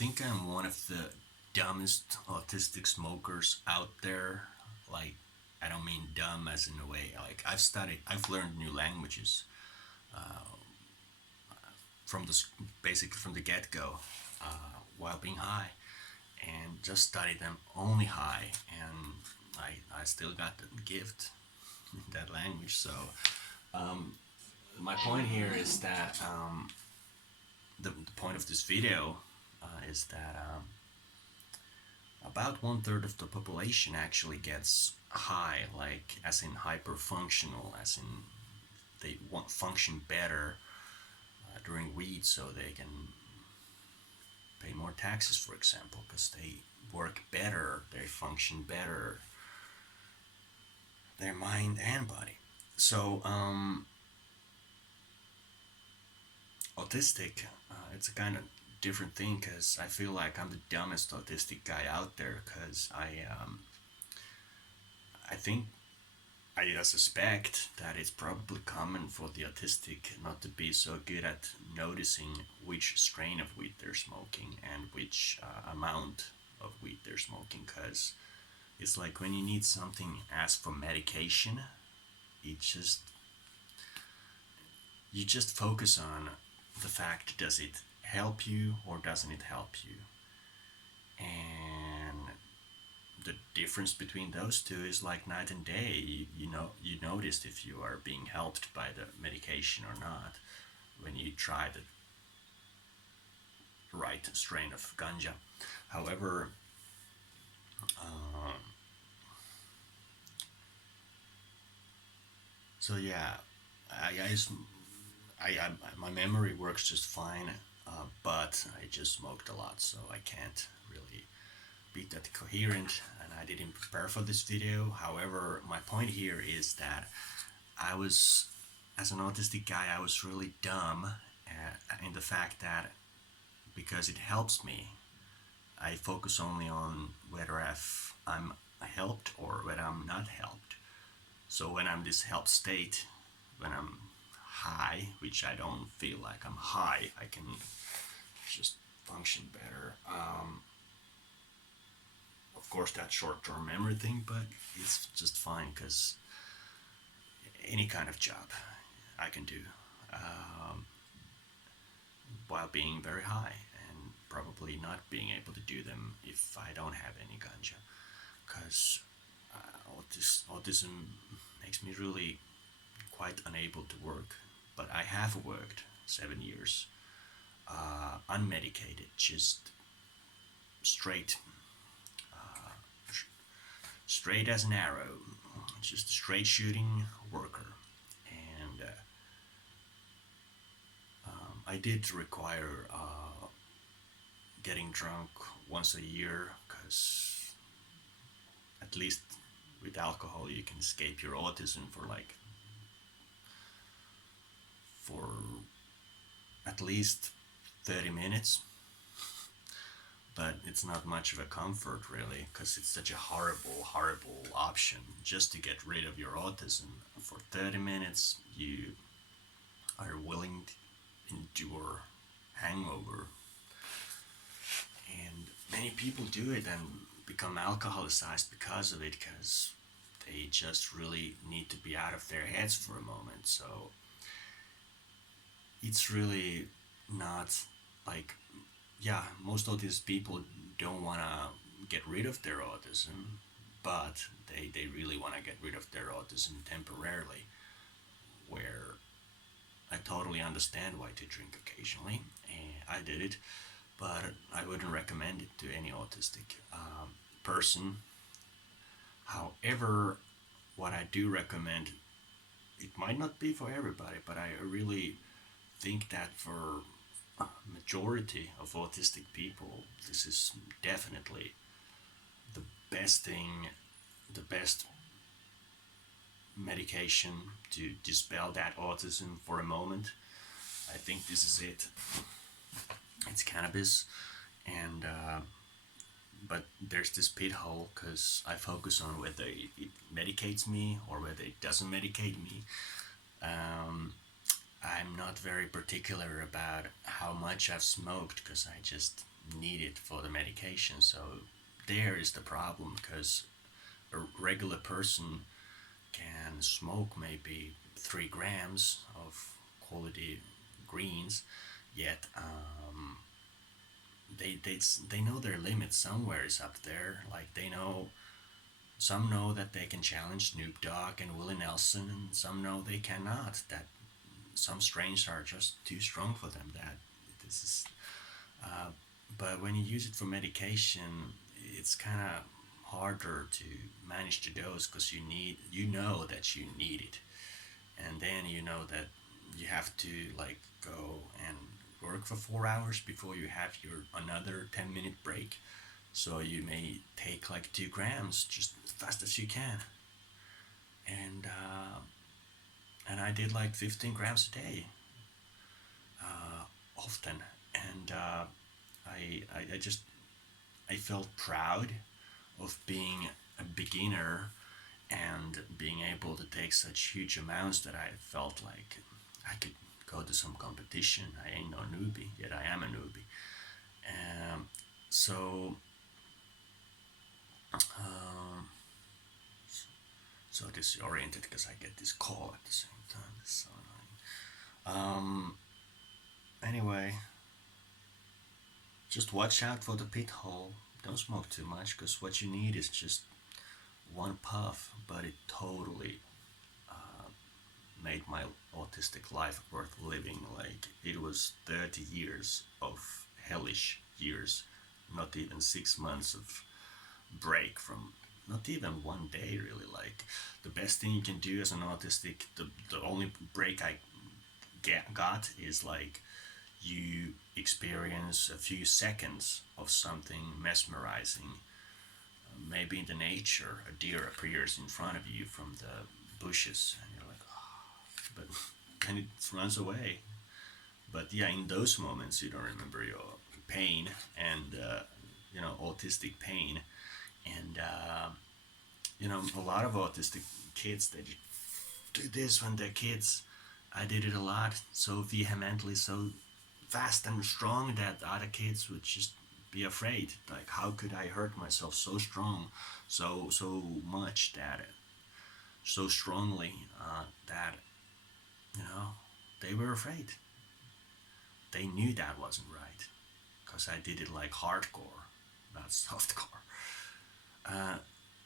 think I'm one of the dumbest autistic smokers out there. Like, I don't mean dumb as in a way. Like, I've learned new languages from the basically from the get go, while being high, and just studied them only high, and I still got the gift in that language. So my point here is that the point of this video is that about one third of the population actually gets high, like as in hyper functional, as in they want function better during weed, so they can pay more taxes, for example, because they work better, they function better, their mind and body. So autistic, it's a kind of different thing because I feel like I'm the dumbest autistic guy out there because I think I suspect that it's probably common for the autistic not to be so good at noticing which strain of weed they're smoking and which amount of weed they're smoking. Because it's like when you need something, ask for medication. It just you just focus on the fact, does it help you or doesn't it help you? And the difference between those two is like night and day. You noticed if you are being helped by the medication or not when you try the right strain of ganja. However, uh, so yeah, I my memory works just fine, but I just smoked a lot, so I can't really be that coherent, and I didn't prepare for this video. However, my point here is that I was, as an autistic guy, I was really dumb in the fact that because it helps me, I focus only on whether I'm helped or whether I'm not helped. So when I'm this help state, when I'm high, which I don't feel like I'm high, I can just function better. Of course, that short-term memory thing, but it's just fine because any kind of job I can do while being very high, and probably not being able to do them if I don't have any ganja, because autism makes me really quite unable to work. But I have worked 7 years unmedicated, just straight, straight as an arrow, just a straight shooting worker. And I did require getting drunk once a year because at least with alcohol you can escape your autism for at least 30 minutes, but it's not much of a comfort really because it's such a horrible option just to get rid of your autism. For 30 minutes you are willing to endure hangover, and many people do it and become alcoholicized because of it, because they just really need to be out of their heads for a moment. So it's really not like, yeah, most of these people don't want to get rid of their autism, but they really want to get rid of their autism temporarily, where I totally understand why they drink occasionally, and I did it, but I wouldn't recommend it to any autistic person. However, what I do recommend, it might not be for everybody, but I really think that for majority of autistic people, this is definitely the best thing, the best medication to dispel that autism for a moment. I think this is it. It's cannabis, and but there's this pit hole because I focus on whether it medicates me or whether it doesn't medicate me. Um, I'm not very particular about how much I've smoked because I just needed for the medication. So there is the problem, because a regular person can smoke maybe 3 grams of quality greens, yet they know their limits. Somewhere is up there. Like, they know, some know that they can challenge Snoop Dogg and Willie Nelson, and some know they cannot. That some strains are just too strong for them. That this is, uh, but when you use it for medication, it's kind of harder to manage the dose, because you know that you need it, and then you know that you have to like go and work for 4 hours before you have your another 10-minute break. So you may take like 2 grams just as fast as you can, and I did like 15 grams a day, often, and I just I felt proud of being a beginner and being able to take such huge amounts that I felt like I could go to some competition. I ain't no newbie, yet I am a newbie. Um, so um, so disoriented because I get this call at the same time. It's so annoying. Anyway, just watch out for the pit hole. Don't smoke too much, because what you need is just one puff, but it totally made my autistic life worth living. Like, it was 30 years of hellish years, not even 6 months of break from, not even one day really. Like, the best thing you can do as an autistic, the only break I got is like, you experience a few seconds of something mesmerizing. Maybe in the nature, a deer appears in front of you from the bushes, and you're like, oh, but then it runs away. But yeah, in those moments, you don't remember your pain and autistic pain, and a lot of autistic kids, they do this when they're kids. I did it a lot, so vehemently, so fast and strong, that other kids would just be afraid. Like, how could I hurt myself so strong, so much, that so strongly, that you know they were afraid. They knew that wasn't right, because I did it like hardcore, not softcore. Uh,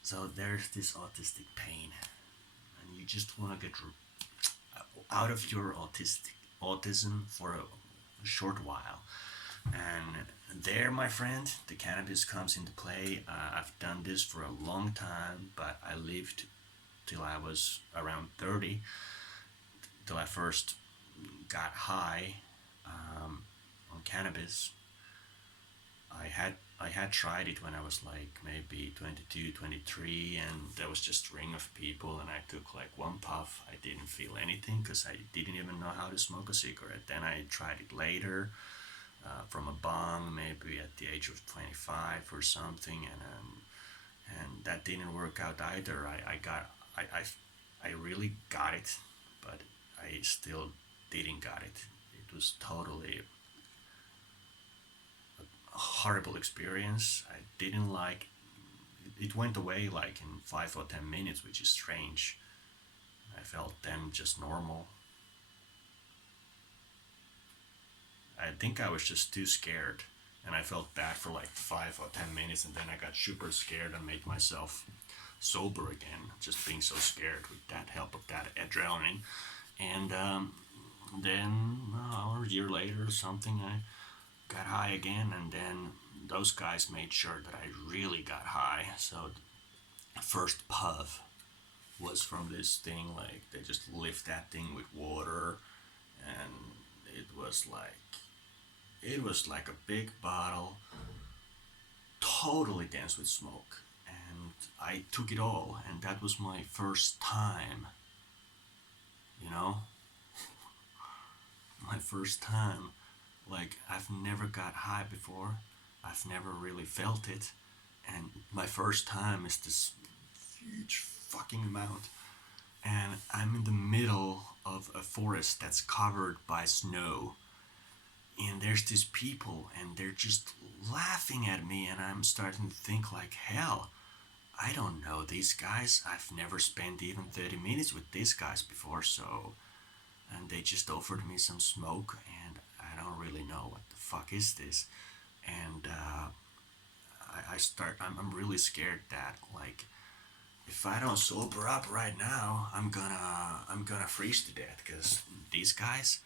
so there's this autistic pain, and you just want to get out of your autism for a short while. And there, my friend, the cannabis comes into play. I've done this for a long time, but I lived till I was around 30, till I first got high, on cannabis. I had tried it when I was like maybe 22, 23, and there was just a ring of people, and I took like one puff. I didn't feel anything, because I didn't even know how to smoke a cigarette. Then I tried it later, from a bong, maybe at the age of 25 or something, and that didn't work out either. I really got it, but I still didn't got it. It was totally a horrible experience. I didn't like. It went away like in 5 or 10 minutes, which is strange. I felt then just normal. I think I was just too scared, and I felt bad for like 5 or 10 minutes, and then I got super scared and made myself sober again, just being so scared with that help of that adrenaline. And then a year later or something, I got high again, and then those guys made sure that I really got high. So the first puff was from this thing, like they just lift that thing with water, and it was like it was like a big bottle, totally dense with smoke. And I took it all, and that was my first time, you know, my first time. Like, I've never got high before, I've never really felt it, and my first time is this huge fucking amount. And I'm in the middle of a forest that's covered by snow. and there's these people and they're just laughing at me, and I'm starting to think like, hell, I don't know these guys. I've never spent even 30 minutes with these guys before, so. And they just offered me some smoke, and I don't really know what the fuck is this. And I'm really scared that, like, if I don't sober up right now, I'm gonna freeze to death, because these guys,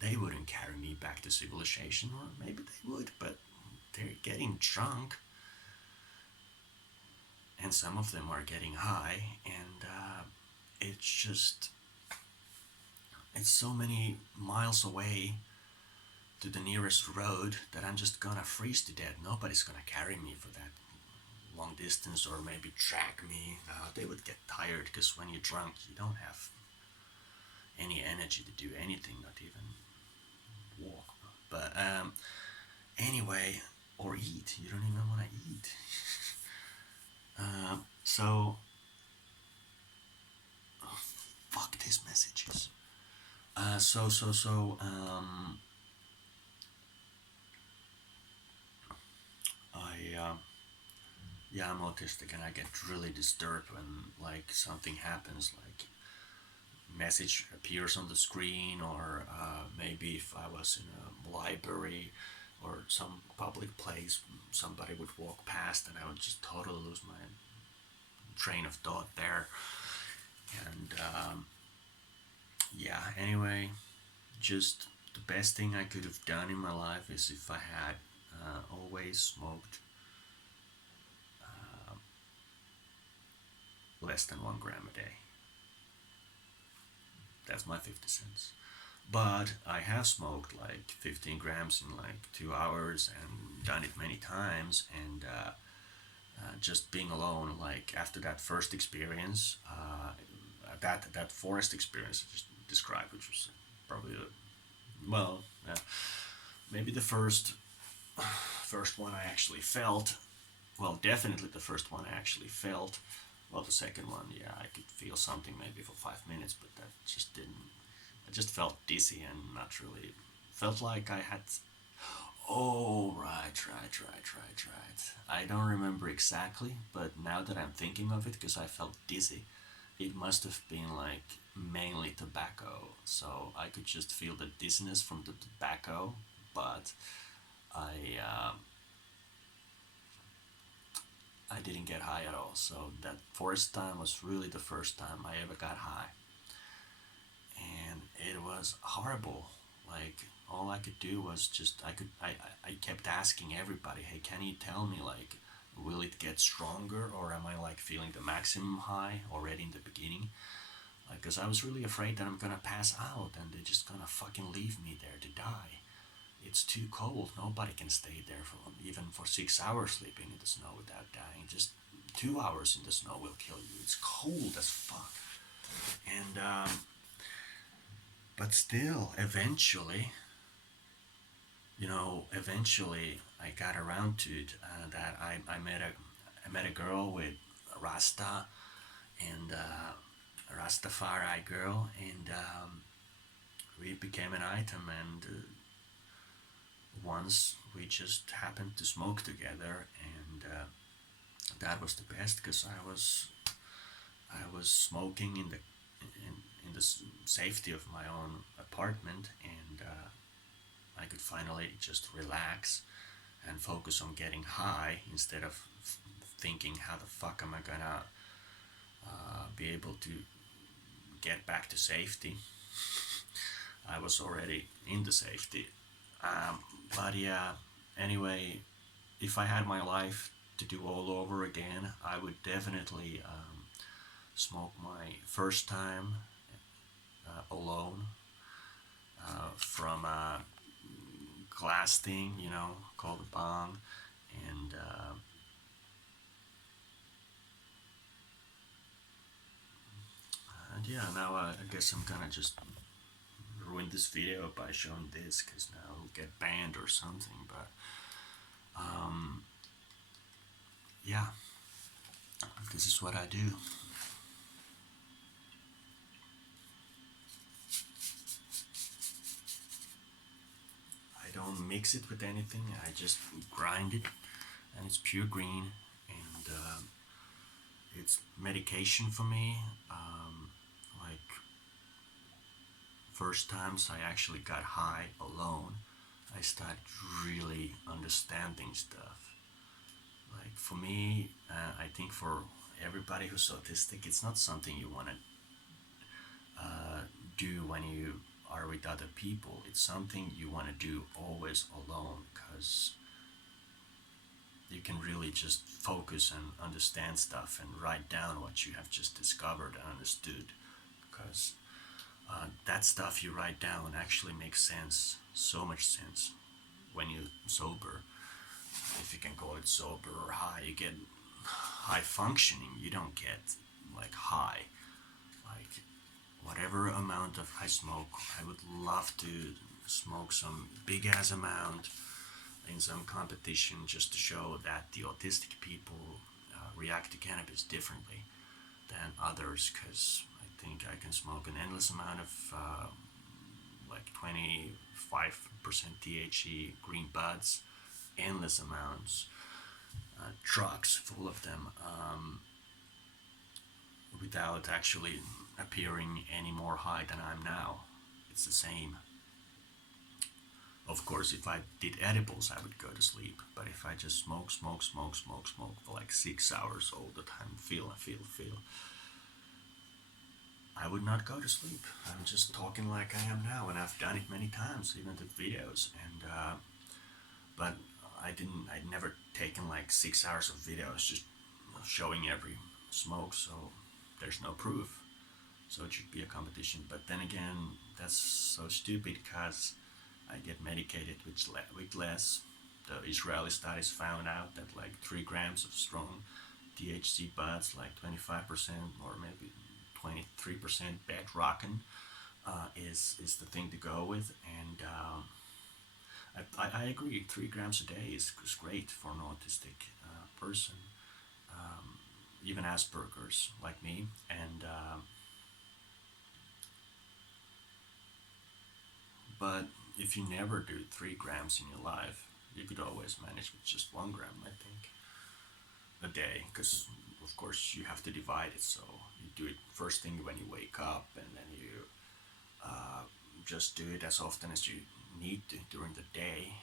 they wouldn't carry me back to civilization, or maybe they would, but they're getting drunk, and some of them are getting high, and it's just, it's so many miles away to the nearest road that I'm just gonna freeze to death. Nobody's gonna carry me for that long distance or maybe track me. They would get tired, because when you're drunk, you don't have any energy to do anything, not even walk. But anyway, or eat. You don't even want to eat. So, oh, fuck these messages. I yeah, I'm autistic, and I get really disturbed when, like, something happens, like message appears on the screen, or maybe if I was in a library or some public place, somebody would walk past, and I would just totally lose my train of thought there. And yeah, anyway, just the best thing I could have done in my life is if I had always smoked less than 1 gram a day. That's my 50 cents. But I have smoked like 15 grams in like 2 hours and done it many times. And just being alone, like after that first experience, that forest experience I just described, which was probably well, maybe the first one I actually felt. Well, definitely the first one I actually felt. Well, the second one, yeah, I could feel something maybe for 5 minutes, but that just didn't. I just felt dizzy and not really. Felt like I had. Oh, right. I don't remember exactly, but now that I'm thinking of it, because I felt dizzy, it must have been like mainly tobacco. So I could just feel the dizziness from the tobacco, but I I didn't get high at all. So that first time was really the first time I ever got high, and it was horrible. Like all I could do was just I kept asking everybody, hey, can you tell me, like, will it get stronger, or am I like feeling the maximum high already in the beginning? Like, cause I was really afraid that I'm gonna pass out and they're just gonna fucking leave me there to die. It's too cold. Nobody can stay there for even for 6 hours sleeping in the snow without dying. Just 2 hours in the snow will kill you. It's cold as fuck. And but still, eventually, I got around to it. That I met a girl with a Rasta, and a Rastafari girl, and we became an item. And once we just happened to smoke together, and that was the best, because I was smoking in the safety of my own apartment, and I could finally just relax and focus on getting high, instead of thinking, how the fuck am I gonna be able to get back to safety. I was already in the safety. But yeah, anyway, if I had my life to do all over again, I would definitely smoke my first time alone, from a glass thing, called a bong. And yeah, now I guess I'm gonna just ruin this video by showing this, because now it'll get banned or something. But yeah, this is what I do. I don't mix it with anything. I just grind it, and it's pure green, and it's medication for me. Like first times I actually got high alone, I started really understanding stuff. Like for me, I think for everybody who's autistic, it's not something you want to do when you are with other people. It's something you want to do always alone because you can really just focus and understand stuff and write down what you have just discovered and understood. Because that stuff you write down actually makes sense, so much sense when you're sober. If you can call it sober or high, you get high functioning. You don't get like high. Like whatever amount of I smoke, I would love to smoke some big ass amount in some competition just to show that the autistic people react to cannabis differently than others because I think I can smoke an endless amount of like 25% THC green buds, endless amounts, trucks full of them, without actually appearing any more high than I'm now. It's the same. Of course, if I did edibles, I would go to sleep. But if I just smoke for like 6 hours all the time, feel, I would not go to sleep. I'm just talking like I am now, and I've done it many times, even the videos. And but I'd never taken like 6 hours of videos just showing every smoke. So there's no proof. So it should be a competition. But then again, that's so stupid because I get medicated with less. The Israeli studies found out that like 3 grams of strong THC buds, like 25% or maybe 23% bed rockin', is the thing to go with. And I agree, 3 grams a day is great for an autistic person, even Asperger's like me. And but if you never do 3 grams in your life, you could always manage with just 1 gram, I think, a day. Because of course you have to divide it, so you do it first thing when you wake up, and then you just do it as often as you need to during the day.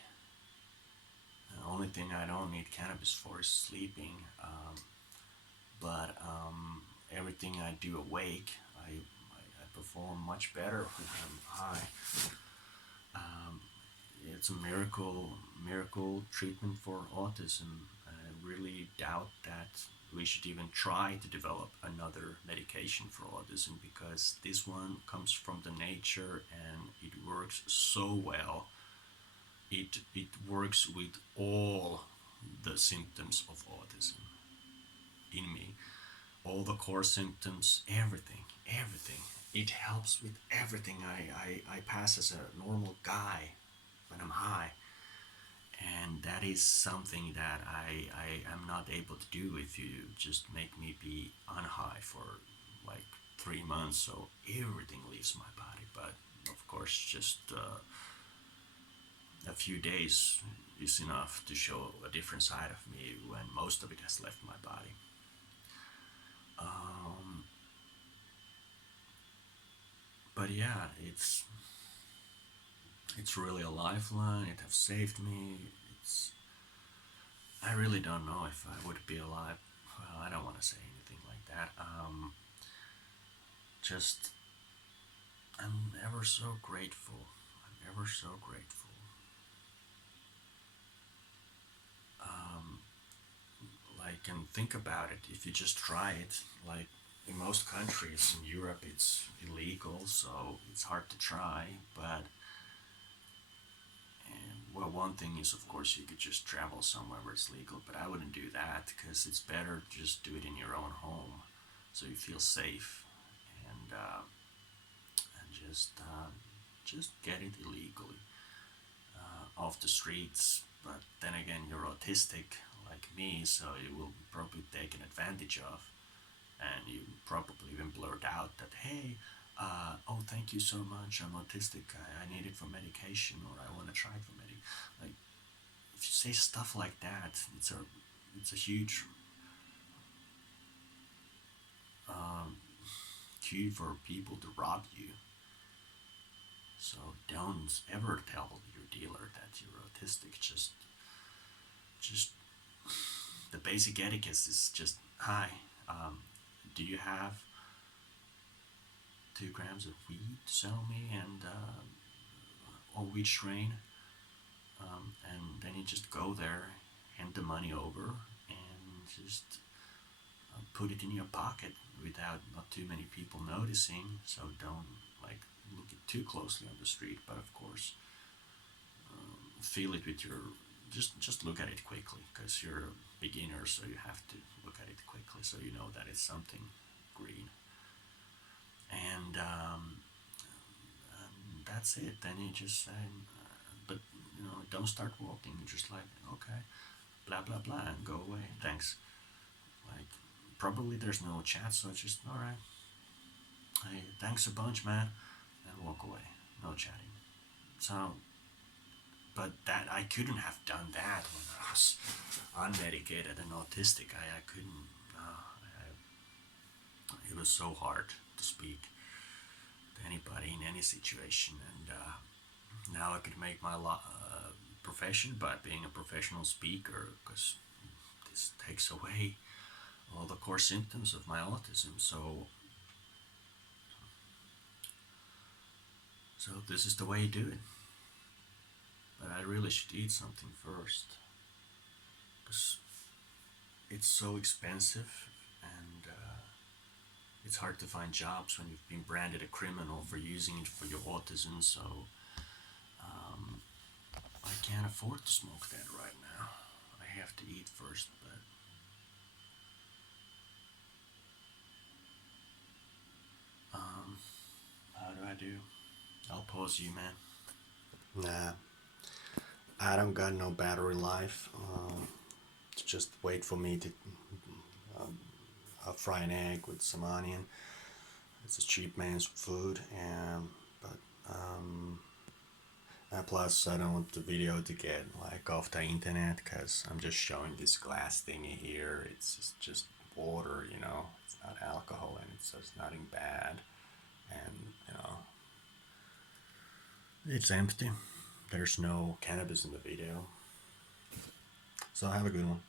The only thing I don't need cannabis for is sleeping, but everything I do awake, I perform much better when I'm high. Um, it's a miracle treatment for autism. I really doubt that we should even try to develop another medication for autism because this one comes from the nature and it works so well. It works with all the symptoms of autism in me, all the core symptoms, everything. It helps with everything I pass as a normal guy when I'm high. And that is something that I am not able to do if you just make me be on high for like 3 months, so everything leaves my body. But of course, just a few days is enough to show a different side of me when most of it has left my body. Um, but yeah, it's really a lifeline. It has saved me. It's I really don't know if I would be alive. Well, I don't want to say anything like that. Just I'm ever so grateful. I'm ever so grateful. Um, like, and think about it. If you just try it, like in most countries in Europe, it's illegal, so it's hard to try. But well, one thing is, of course, you could just travel somewhere where it's legal, but I wouldn't do that because it's better to just do it in your own home, so you feel safe, and just get it illegally off the streets. But then again, you're autistic like me, so you will probably taken advantage of, and you probably even blurt out that, hey, oh, thank you so much, I'm autistic, I need it for medication, or I want to try it for medication. Like if you say stuff like that, it's a huge um, cue for people to rob you. So don't ever tell your dealer that you're autistic. Just the basic etiquette is just hi. Um, do you have 2 grams of weed to sell me and or weed strain? And then you just go there, hand the money over, and just put it in your pocket without not too many people noticing. So don't like look it too closely on the street, but of course feel it with your just look at it quickly because you're a beginner, so you have to look at it quickly so you know that it's something green. And that's it. Then you just say, but don't start walking. You're just like, okay, blah blah blah, and go away. Thanks. Like, probably there's no chat, so it's just all right. Hey, thanks a bunch, man, and walk away. No chatting. So, but that I couldn't have done that when I was unmedicated and autistic. I couldn't. It was so hard to speak to anybody in any situation, and now I could make my profession by being a professional speaker because this takes away all the core symptoms of my autism. So this is the way you do it. But I really should eat something first because it's so expensive and it's hard to find jobs when you've been branded a criminal for using it for your autism. So I can't afford to smoke that right now. I have to eat first, but how do I do? I'll pause you, man. Nah, I don't got no battery life. Just wait for me to fry an egg with some onion. It's a cheap man's food, and but plus I don't want the video to get like off the internet because I'm just showing this glass thingy here. It's just water, It's not alcohol and it's just nothing bad, and it's empty. There's no cannabis in the video. So have a good one.